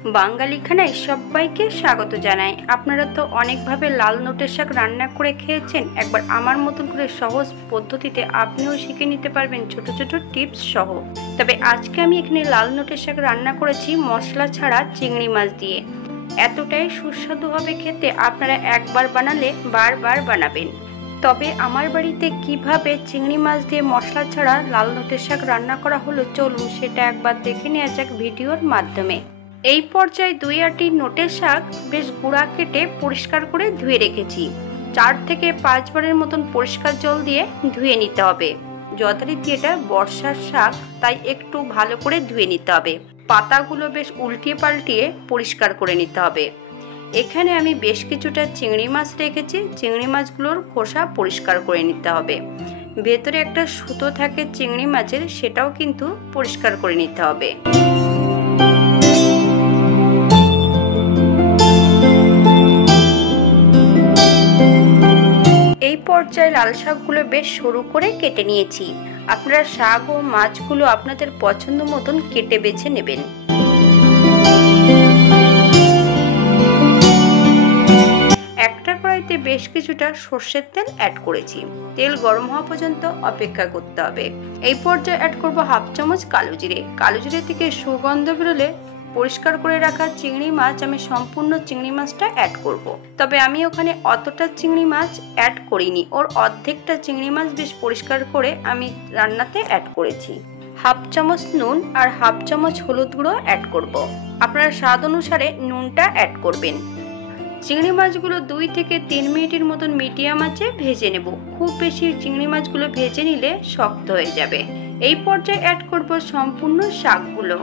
বাঙালি খানায় সবাইকে স্বাগত জানাই। আপনারা তো অনেকভাবে লাল নোটের শাক রান্না করে খেয়েছেন। একবার আমার মতন করে সহজ পদ্ধতিতে আপনিও শিখে নিতে পারবেন ছোট ছোট টিপস সহ। তবে আজকে আমি এখানে লাল নোটের শাক রান্না করেছি মশলা ছাড়া চিংড়ি মাছ দিয়ে। এতটাই সুস্বাদু হবে খেতে, আপনারা একবার বানালে বারবার বানাবেন। তবে আমার বাড়িতে কিভাবে চিংড়ি মাছ দিয়ে মশলা ছাড়া লাল নোটের শাক রান্না করা হলো, চলুন সেটা একবার দেখে নেওয়া যাক ভিডিওর মাধ্যমে। এই পর্যায়ে 2-8টি নোটের শাক বেশ গুঁড়া কেটে পরিষ্কার করে ধুয়ে রেখেছি। 4 থেকে 5 বারের মতন পরিষ্কার জল দিয়ে ধুয়ে নিতে হবে। যথারীতি এটা বর্ষার শাক, তাই একটু ভালো করে ধুয়ে নিতে হবে। পাতাগুলো বেশ উল্টিয়ে পাল্টিয়ে পরিষ্কার করে নিতে হবে। এখানে আমি বেশ কিছুটা চিংড়ি মাছ রেখেছি। চিংড়ি মাছগুলোর খোসা পরিষ্কার করে নিতে হবে। ভেতরে একটা সুতো থাকে চিংড়ি মাছের, সেটাও কিন্তু পরিষ্কার করে নিতে হবে। এই পর্যায়ে লাল শাকগুলো বেশ সরু করে কেটে নিয়েছি। আপনারা শাক ও মাছগুলো আপনাদের পছন্দ মতন কেটে বেছে নেবেন। একটা কড়াইতে বেশ কিছুটা সর্ষের তেল অ্যাড করেছি। তেল গরম হওয়া পর্যন্ত অপেক্ষা করতে হবে। এই পর্যায়ে অ্যাড করব হাফ চামচ কালো জিরে। কালো জিরে থেকে সুগন্ধ বেরোলে পরিষ্কার করে রাখা চিংড়ি মাছ, আমি সম্পূর্ণ চিংড়ি মাছটা অ্যাড করব। তবে আমি ওখানে অতটা চিংড়ি মাছ অ্যাড করিনি, ওর অর্ধেকটা চিংড়ি মাছ বেশ পরিষ্কার করে আমি রান্নাতে অ্যাড করেছি। হাফ চামচ নুন আর হাফ চামচ হলুদ গুঁড়ো অ্যাড করব। আপনারা স্বাদ অনুসারে নুনটা অ্যাড করবেন। চিংড়ি মাছগুলো 2 থেকে 3 মিনিটের মতন মিডিয়াম আঁচে ভেজে নেব। খুব বেশি চিংড়ি মাছগুলো ভেজে নিলে শক্ত হয়ে যাবে। এই পর্যায়ে অ্যাড করব সম্পূর্ণ শাকগুলো।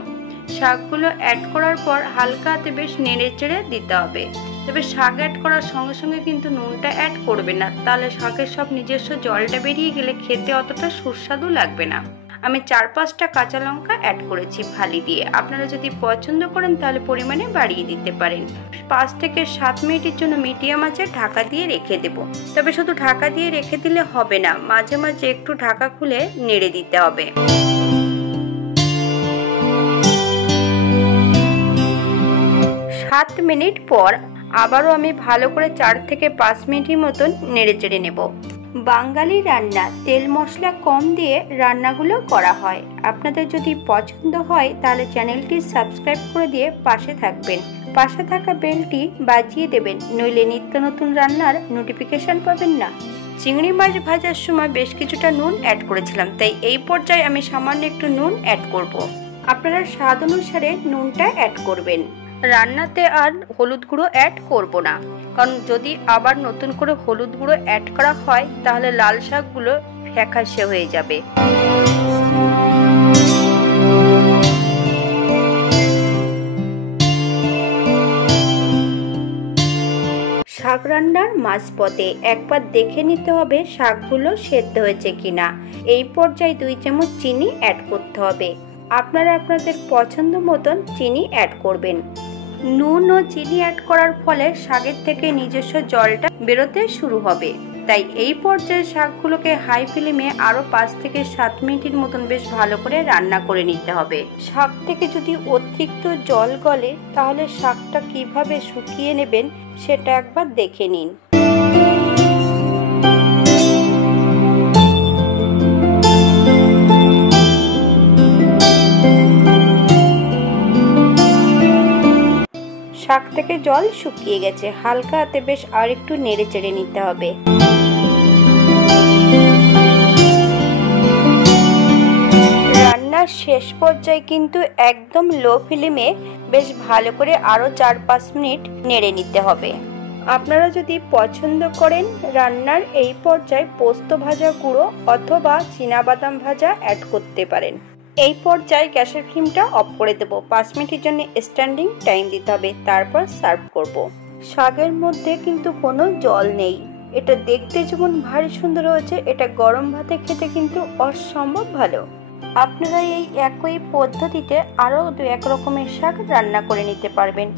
শাকগুলো অ্যাড করার পর হালকা হাতে বেশ নেড়ে চেড়ে দিতে হবে। তবে শাক অ্যাড করার সঙ্গে সঙ্গে কিন্তু নুনটা অ্যাড করবে না, তাহলে শাকের সব নিজস্ব জলটা বেরিয়ে গেলে খেতে অতটা সুস্বাদু লাগবে না। আমি 4-5টা কাঁচা লঙ্কা অ্যাড করেছি ফালি দিয়ে। আপনারা যদি পছন্দ করেন তাহলে পরিমাণে বাড়িয়ে দিতে পারেন। 5 থেকে 7 মিনিটের জন্য মিডিয়াম আঁচে ঢাকা দিয়ে রেখে দেব। তবে শুধু ঢাকা দিয়ে রেখে দিলে হবে না, মাঝে মাঝে একটু ঢাকা খুলে নেড়ে দিতে হবে। 7 মিনিট পর আবারও আমি ভালো করে 4 থেকে 5 মিনিটের মতন নেড়ে চেড়ে নেব। বাঙালি রান্না তেল মশলা কম দিয়ে রান্নাগুলো করা হয়। আপনাদের যদি পছন্দ হয় তাহলে চ্যানেলটি সাবস্ক্রাইব করে দিয়ে পাশে থাকবেন। পাশে থাকা বেলটি বাজিয়ে দেবেন, নইলে নিত্য নতুন রান্নার নোটিফিকেশন পাবেন না। চিংড়ি মাছ ভাজার সময় বেশ কিছুটা নুন অ্যাড করেছিলাম, তাই এই পর্যায়ে আমি সামান্য একটু নুন অ্যাড করব। আপনারা স্বাদ অনুসারে নুনটা অ্যাড করবেন। রান্নাতে আর হলুদ গুঁড়ো অ্যাড করব না, কারণ যদি আবার নতুন করে হলুদ গুঁড়ো অ্যাড করা হয় তাহলে লাল শাকগুলো ফ্যাকাশে হয়ে যাবে। শাক রান্নার মাঝপথে একবার দেখে নিতে হবে শাকগুলো সেদ্ধ হয়েছে কিনা। এই পর্যায়ে 2 চামচ চিনি অ্যাড করতে হবে। আপনারা আপনাদের পছন্দ মতন চিনি অ্যাড করবেন। নুন ও চিনি অ্যাড করার ফলে শাকের থেকে নিজস্ব জলটা বেরোতে শুরু হবে, তাই এই পর্যায়ে শাকগুলোকে হাই ফ্লেমে আরও 5 থেকে 7 মিনিটের মতন বেশ ভালো করে রান্না করে নিতে হবে। শাক থেকে যদি অতিরিক্ত জল গলে তাহলে শাকটা কিভাবে শুকিয়ে নেবেন সেটা একবার দেখে নিন। শাক থেকে জল শুকিয়ে গেছে, হালকা হাতে বেশ আর একটু নেড়ে চেড়ে নিতে হবে। রান্নার শেষ পর্যায়ে কিন্তু একদম লো ফ্লেমে বেশ ভালো করে আরও 4-5 মিনিট নেড়ে নিতে হবে। আপনারা যদি পছন্দ করেন রান্নার এই পর্যায়ে পোস্ত ভাজা গুঁড়ো অথবা চীনাবাদাম ভাজা অ্যাড করতে পারেন। এই পর্যায়ে গ্যাসের ফ্লেমটা অফ করে দেব। 5 মিনিটের জন্য স্ট্যান্ডিং টাইম দিতে হবে, তারপর সার্ভ করব। শাকের মধ্যে কিন্তু কোনো জল নেই। এটা দেখতে যেমন ভারী সুন্দর হয়েছে, এটা গরম ভাতে খেতে কিন্তু অসম্ভব ভালো। আপনারা এই একই পদ্ধতিতে আরও 2-1 রকমের শাক রান্না করে নিতে পারবেন।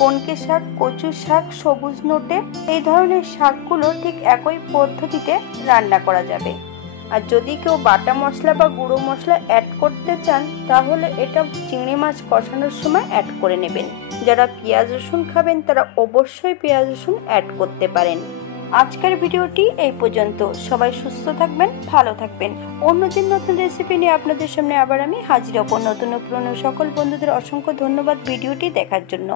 কনকে শাক, কচু শাক, সবুজ নোটে, এই ধরনের শাকগুলো ঠিক একই পদ্ধতিতে রান্না করা যাবে। আর যদি কেউ বাটা মশলা বা গুঁড়ো মশলা অ্যাড করতে চান তাহলে এটা চিংড়ি মাছ কষানোর সময় অ্যাড করে নেবেন। যারা পেঁয়াজ রসুন খাবেন তারা অবশ্যই পেঁয়াজ রসুন অ্যাড করতে পারেন। আজকের ভিডিওটি এই পর্যন্ত। সবাই সুস্থ থাকবেন, ভালো থাকবেন। অন্যদিন নতুন রেসিপি নিয়ে আপনাদের সামনে আবার আমি হাজির হব। নতুন ও পুরনো সকল বন্ধুদের অসংখ্য ধন্যবাদ ভিডিওটি দেখার জন্য।